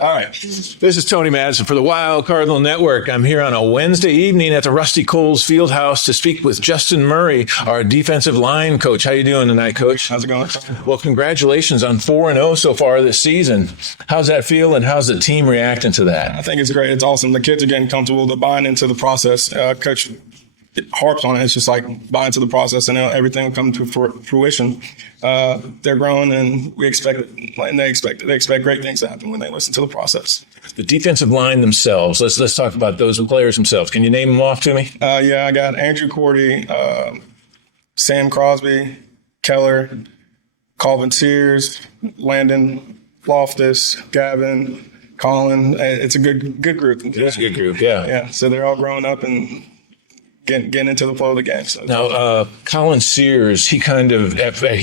All right. This is Tony Madson for the Wild Cardinal Network. I'm here on a Wednesday evening at the Rusty Coles Fieldhouse to speak with Justin Murray, our defensive line coach. How you doing tonight, Coach? How's it going? Well, congratulations on 4-0 so far this season. How's that feel, and how's the team reacting to that? I think it's great. It's awesome. The kids are getting comfortable. They're buying into the process. Coach harps on it. It's just like buy into the process, and everything will come to fruition. They're growing, and we expect it, and they expect great things to happen when they listen to the process. The defensive line themselves. Let's talk about those players themselves. Can you name them off to me? Yeah, I got Andrew Cordy, Sam Crosby, Keller, Calvin Sears, Landon Loftus, Gavin, Colin. It's a good group. It's a good group, yeah. Yeah, so they're all growing up and getting into the flow of the game. So. Now, Colin Sears, he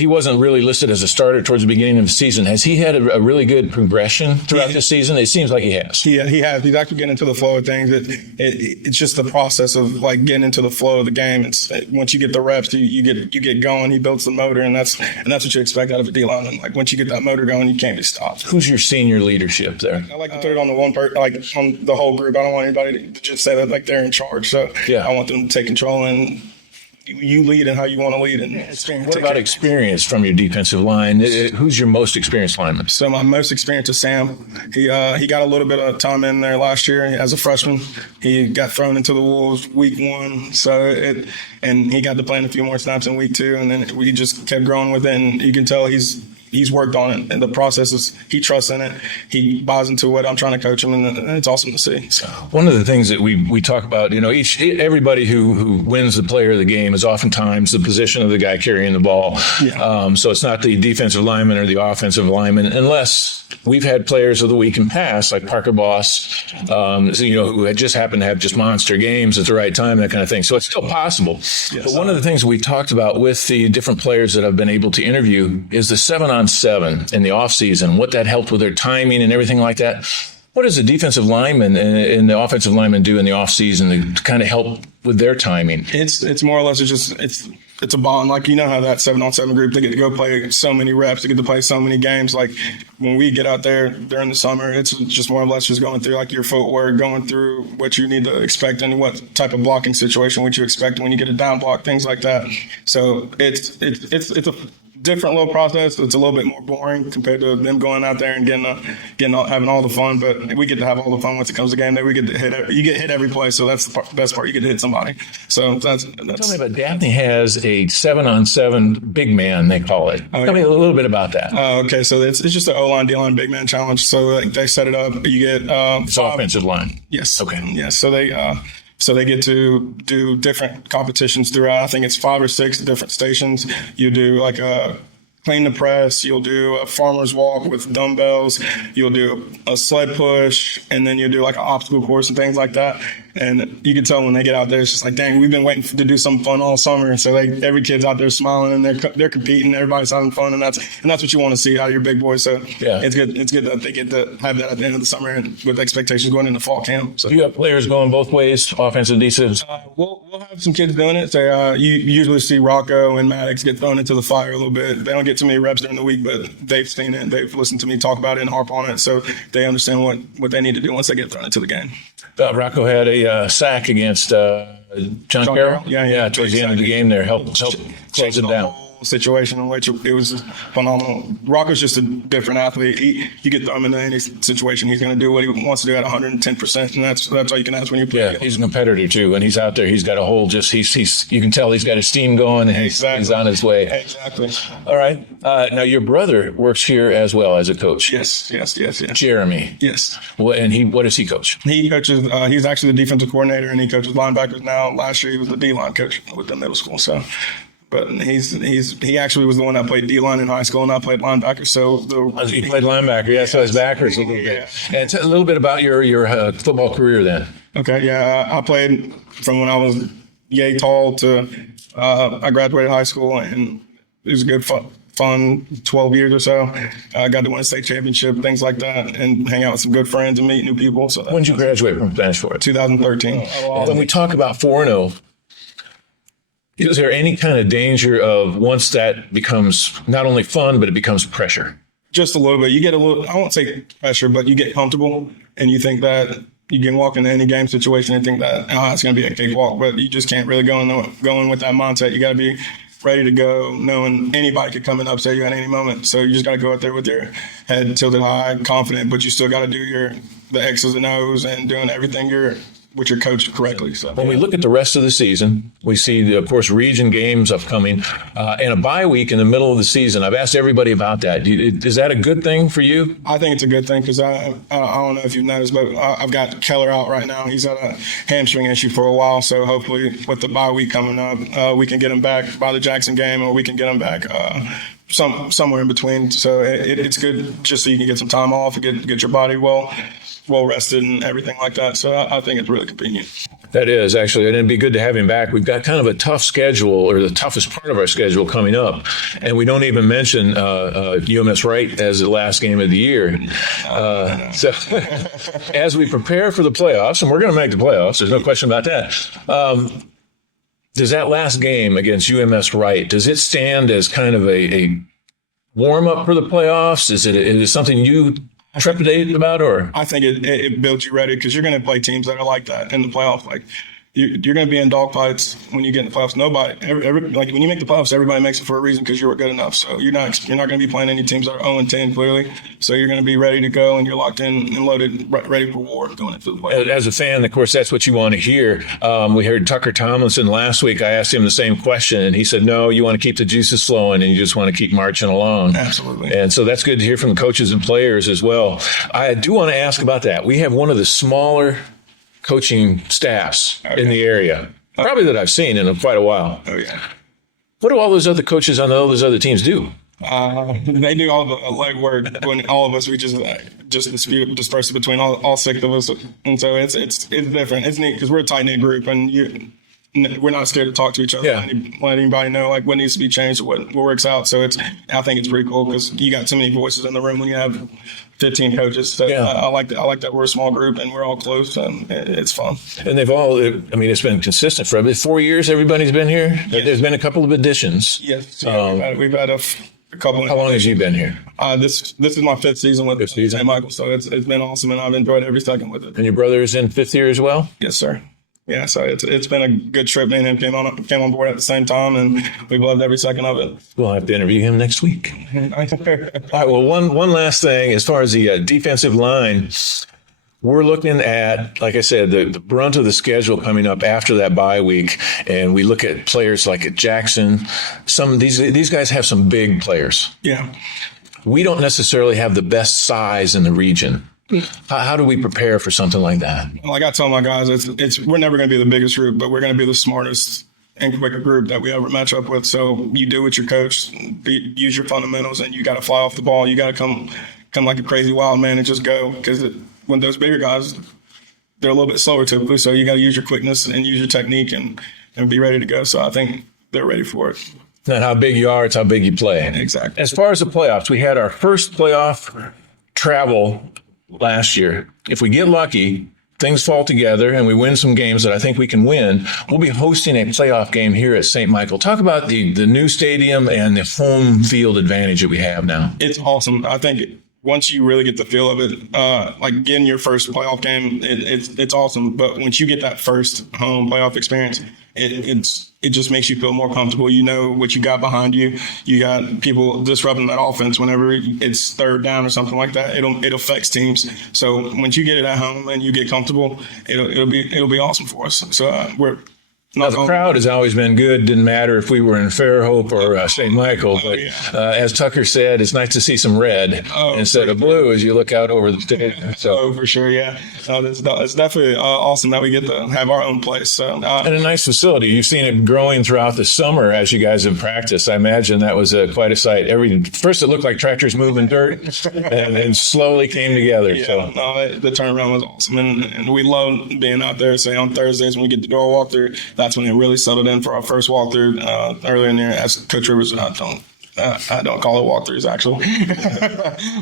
wasn't really listed as a starter towards the beginning of the season. Has he had a really good progression throughout the season? It seems like he has. He has. He's actually getting into the flow of things. It's just the process of like getting into the flow of the game. Once you get the reps, you get going. He builds the motor, and that's what you expect out of a D lineman. Like once you get that motor going, you can't be stopped. Who's your senior leadership there? I like to put it on the one part, like on the whole group. I don't want anybody to just say that like they're in charge. So yeah. I want them to take control, and you lead in how you want to lead. And what about experience from your defensive line? Who's your most experienced lineman? So my most experienced is Sam. He got a little bit of time in there last year as a freshman. He got thrown into the Wolves week 1, and he got to play in a few more snaps in week 2, and then we just kept growing with it. And you can tell he's worked on it, and the process is he trusts in it. He buys into what I'm trying to coach him, and it's awesome to see. So. One of the things that we talk about, everybody who wins the player of the game is oftentimes the position of the guy carrying the ball. Yeah. So it's not the defensive lineman or the offensive lineman, unless we've had players of the week in past, like Parker Boss, who had just happened to have just monster games at the right time, that kind of thing. So it's still possible. Yes. But one of the things we talked about with the different players that I've been able to interview is the 7-on-7 in the offseason, what that helped with their timing and everything like that. What does the defensive lineman and the offensive lineman do in the offseason to kind of help with their timing? It's more or less it's a bond. Like, how that 7-on-7 group, they get to go play so many reps, they get to play so many games. Like when we get out there during the summer, it's just more or less just going through like your footwork, going through what you need to expect and what type of blocking situation would you expect when you get a down block, things like that. So it's a different little process. It's a little bit more boring compared to them going out there and having all the fun. But we get to have all the fun once it comes to game day. We get to you get hit every play, so that's the best part. You get to hit somebody. So that's. Tell me about Daphne has a 7-on-7 big man, they call it. Tell me a little bit about that. Okay, so it's just an O-line, D-line big man challenge. So they set it up. You get it's offensive line. Yes. Okay. Yes. So they get to do different competitions throughout. I think it's 5 or 6 different stations. You do like a clean the press. You'll do a farmer's walk with dumbbells. You'll do a sled push, and then you'll do like an obstacle course and things like that. And you can tell when they get out there, it's just like, dang, we've been waiting to do something fun all summer. And so every kid's out there smiling, and they're competing. Everybody's having fun, and that's what you want to see out of your big boys. So yeah, it's good that they get to have that at the end of the summer and with expectations going into fall camp. So do you have players going both ways, offense and defense? We'll have some kids doing it. So you usually see Rocco and Maddox get thrown into the fire a little bit. They don't get too many reps during the week, but they've seen it. They've listened to me talk about it and harp on it. So they understand what they need to do once they get thrown into the game. Rocco had a sack against John Carroll. Yeah. Towards the end of the game there, helped close it down. Situation in which it was phenomenal. Rocco's just a different athlete. You get thrown in any situation, he's going to do what he wants to do at 110%, and that's all you can ask when you play. Yeah, he's a competitor too. When he's out there, he's got a whole you can tell he's got his steam going, and he's on his way. Exactly. All right. Now your brother works here as well as a coach. Yes. Jeremy. Yes. What does he coach? He coaches. He's actually the defensive coordinator, and he coaches linebackers now. Last year he was the D-line coach with the middle school. So. But he actually was the one that played D-line in high school, and I played linebacker. So he played linebacker, yeah. So it's backwards a little bit. Yeah. And tell a little bit about your football career then. Okay, yeah, I played from when I was yay tall to I graduated high school, and it was a good fun 12 years or so. I got to win a state championship, things like that, and hang out with some good friends and meet new people. So when did you graduate from Spanish Fort? 2013. When we talk about 4-0. Is there any kind of danger of once that becomes not only fun, but it becomes pressure? just a little bit. You get a little, I won't say pressure, but you get comfortable and you think that you can walk into any game situation and think that, it's going to be a cakewalk, but you just can't really go in with that mindset. You got to be ready to go, knowing anybody could come and upset you at any moment. So you just got to go out there with your head tilted high, confident, but you still got to do the X's and O's and doing everything with your coach correctly. So when we look at the rest of the season, we see, of course, region games upcoming and a bye week in the middle of the season. I've asked everybody about that. Is that a good thing for you? I think it's a good thing because I don't know if you've noticed, but I've got Keller out right now. He's had a hamstring issue for a while. So hopefully with the bye week coming up, we can get him back by the Jackson game, or we can get him back somewhere in between. So it's good just so you can get some time off and get your body well rested and everything like that. So I think it's really convenient. That is, actually, and it'd be good to have him back. We've got kind of a tough schedule, or the toughest part of our schedule coming up. And we don't even mention UMS Wright as the last game of the year. So as we prepare for the playoffs, and we're going to make the playoffs, there's no question about that. Does that last game against UMS Wright, does it stand as kind of a warm-up for the playoffs? Is it something you trepidated about, or? I think it builds you ready because you're going to play teams that are like that in the playoffs. Like you're going to be in dogfights when you get in the playoffs. Like when you make the playoffs, everybody makes it for a reason because you were good enough. So you're not going to be playing any teams that are 0-10 clearly. So you're going to be ready to go, and you're locked in and loaded, ready for war going into the playoffs. As a fan, of course, that's what you want to hear. We heard Tucker Tomlinson last week. I asked him the same question, and he said, no, you want to keep the juices flowing, and you just want to keep marching along. Absolutely. And so that's good to hear from the coaches and players as well. I do want to ask about that. We have one of the smaller coaching staffs in the area, probably that I've seen in quite a while. Oh, yeah. What do all those other coaches on all those other teams do? They do all the legwork. When all of us, we just disperse it between all six of us, and so it's different. It's neat because we're a tight knit group, and we're not scared to talk to each other. Yeah. Let anybody know like what needs to be changed, what works out. So I think it's pretty cool because you got so many voices in the room when you have 15 coaches. So yeah. I like that we're a small group and we're all close, and it's fun. And they've all, it's been consistent for 4 years. Everybody's been here. Yes. There's been a couple of additions. Yes, we've had a couple. How long has you been here? This is my fifth season with St. Michael, so it's been awesome, and I've enjoyed every second with it. And your brother is in fifth year as well? Yes, sir. Yeah, so it's been a good trip. Me and him came on board at the same time, and we've loved every second of it. We'll have to interview him next week. All right, well, one last thing. As far as the defensive line, we're looking at, like I said, the brunt of the schedule coming up after that bye week, and we look at players like at Jackson. Some of these guys have some big players. Yeah. We don't necessarily have the best size in the region. How do we prepare for something like that? Like I tell my guys, we're never going to be the biggest group, but we're going to be the smartest and quicker group that we ever match up with. So you do what your coach, use your fundamentals, and you got to fly off the ball. You got to come like a crazy wild man and just go, because when those bigger guys, they're a little bit slower typically. So you got to use your quickness and use your technique and be ready to go. So I think they're ready for it. Not how big you are, it's how big you play. Exactly. As far as the playoffs, we had our first playoff travel last year. If we get lucky, things fall together and we win some games that I think we can win, we'll be hosting a playoff game here at St. Michael. Talk about the new stadium and the home field advantage that we have now. It's awesome. I think once you really get the feel of it, like getting your first playoff game, it's awesome. But once you get that first home playoff experience, it just makes you feel more comfortable. You know what you got behind you. You got people disrupting that offense whenever it's third down or something like that. It affects teams. So once you get it at home and you get comfortable, it'll be awesome for us. So Now, the crowd has always been good. Didn't matter if we were in Fairhope or St. Michael. But as Tucker said, it's nice to see some red instead of blue as you look out over the stadium. So, for sure, yeah. It's definitely awesome that we get to have our own place. So, and a nice facility. You've seen it growing throughout the summer as you guys have practiced. I imagine that was quite a sight. First, it looked like tractors moving dirt, and then slowly came together. Yeah, so the turnaround was awesome. And we love being out there, say, on Thursdays when we get the door walkthrough. That's when it really settled in for our first walkthrough earlier in the year, as Coach Rivers was out telling. I don't call it walkthroughs actually,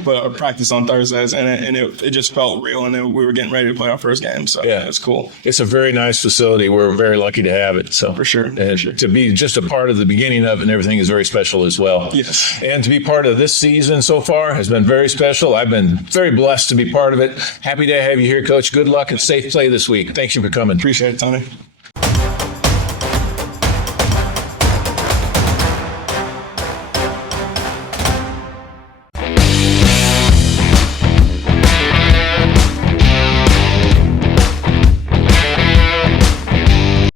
but practice on Thursdays, and it just felt real, and then we were getting ready to play our first game, so Yeah. it's cool. It's a very nice facility. We're very lucky to have it. So For sure. and to be just a part of the beginning of it and everything is very special as well. Yes. And to be part of this season so far has been very special. I've been very blessed to be part of it. Happy to have you here, Coach. Good luck and safe play this week. Thanks you for coming. Appreciate it, Tony.